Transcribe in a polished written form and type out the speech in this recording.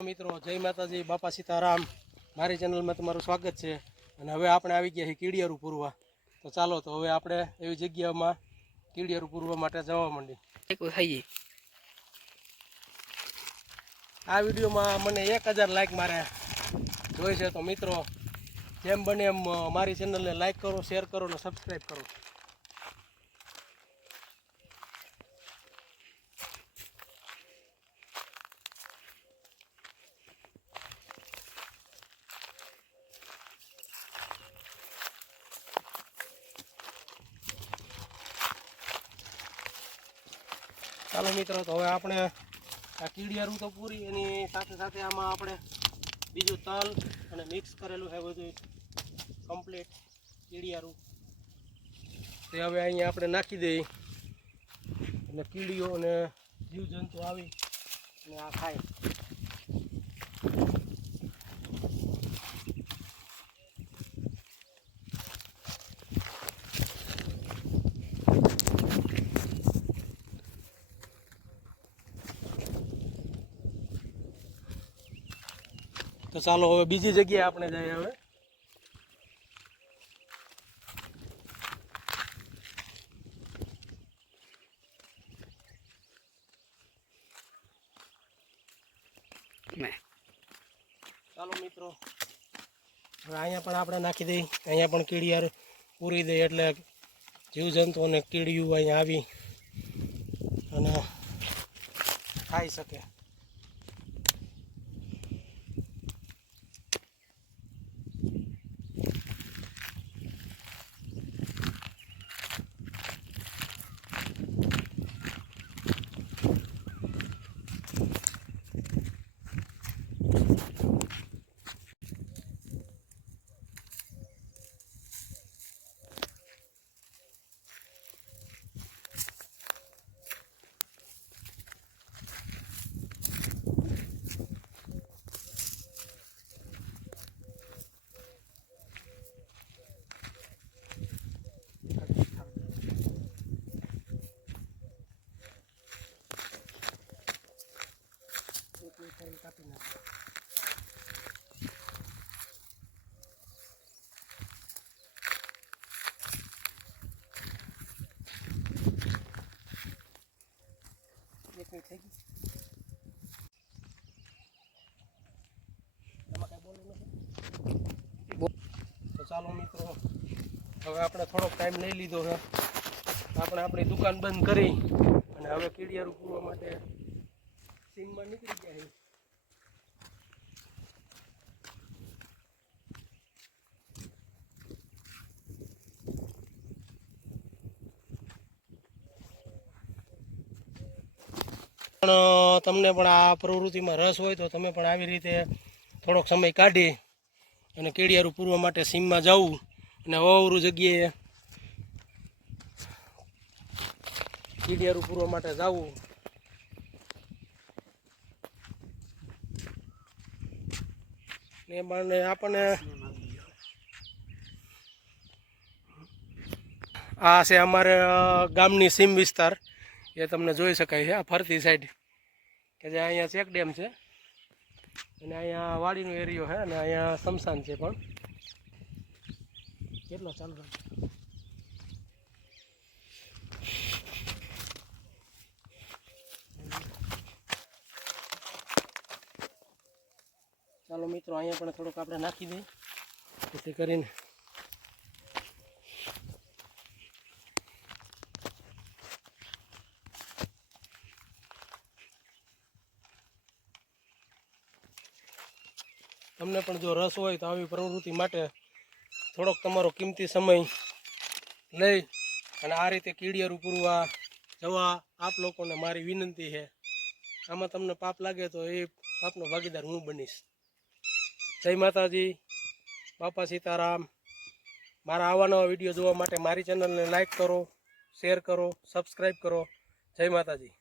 મિત્રો જય માતાજી, બાપા સીતારામ। મારી ચેનલમાં તમારું સ્વાગત છે। અને હવે આપણે આવી ગયા છીએ કીડિયારું પૂરવા। તો ચાલો તો હવે આપણે એવી જગ્યામાં કીડિયારું પૂરવા માટે જવા માંડી। આ વિડીયોમાં મને 1000 લાઈક મારે જોઈ છે। તો મિત્રો જેમ બને એમ મારી ચેનલને લાઈક કરો, શેર કરો અને સબસ્ક્રાઈબ કરો। ચાલો મિત્રો તો હવે આપણે આ કીડિયારું તો પૂરી એની સાથે સાથે આમાં આપણે બીજું તલ અને મિક્સ કરેલું છે બધું કમ્પ્લીટ કીડિયારું તે હવે અહીંયા આપણે નાખી દઈએ એટલે કીડીઓ અને જીવજંતુ આવી અને આ ખાય। તો ચાલો હવે બીજી જગ્યાએ આપણે જઈએ। હવે ચાલો મિત્રો હવે અહીંયા પણ આપણે નાખી દઈએ। અહીંયા પણ કીડિયાર પૂરી દઈએ એટલે જીવજંતુ અને કીડીયું અહીંયા આવી અને ખાઈ શકે। કાપી નાખો। થઈ ગઈ એમાં કઈ બોલું નથી। તો ચાલો મિત્રો હવે આપણે થોડોક ટાઈમ લઈ લીધો છે। આપણે આપણી દુકાન બંધ કરી અને હવે કીડિયારું પૂરવા માટે સીમમાં નીકળી ગયા છે। પણ તમને પણ આ પ્રવૃત્તિમાં રસ હોય તો તમે પણ આવી રીતે થોડોક સમય કાઢી અને કીડિયારું પૂરવા માટે સીમમાં જવું અને અવરું જગ્યાએ કીડિયારું પૂરવા માટે જવું ને મને આપણને આ છે અમારે ગામની સીમ વિસ્તાર એ તમને જોઈ શકાય છે। આ ફરતી સાઈડ કે જે અહીંયા ચેક ડેમ છે અને અહીંયા વાડીનો એરિયો છે અને અહીંયા સ્મશાન છે પણ કેટલો ચાલુ રાખે। ચાલો મિત્રો અહીંયા પણ થોડુંક આપણે નાખી દઈએ જેથી કરીને તમને પણ જો રસ હોય તો આવી પ્રવૃત્તિ માટે થોડોક તમારો કિંમતી સમય લઈ અને આ રીતે કીડિયારું પૂરવા જવા આપ લોકોને મારી વિનંતી છે। આમાં તમને પાપ લાગે તો એ પાપનો ભાગીદાર હું બનીશ। જય માતાજી, બાપા સીતારામ। મારા આવા નવા વિડીયો જોવા માટે મારી ચેનલને લાઈક કરો, શેર કરો, સબસ્ક્રાઈબ કરો। જય માતાજી।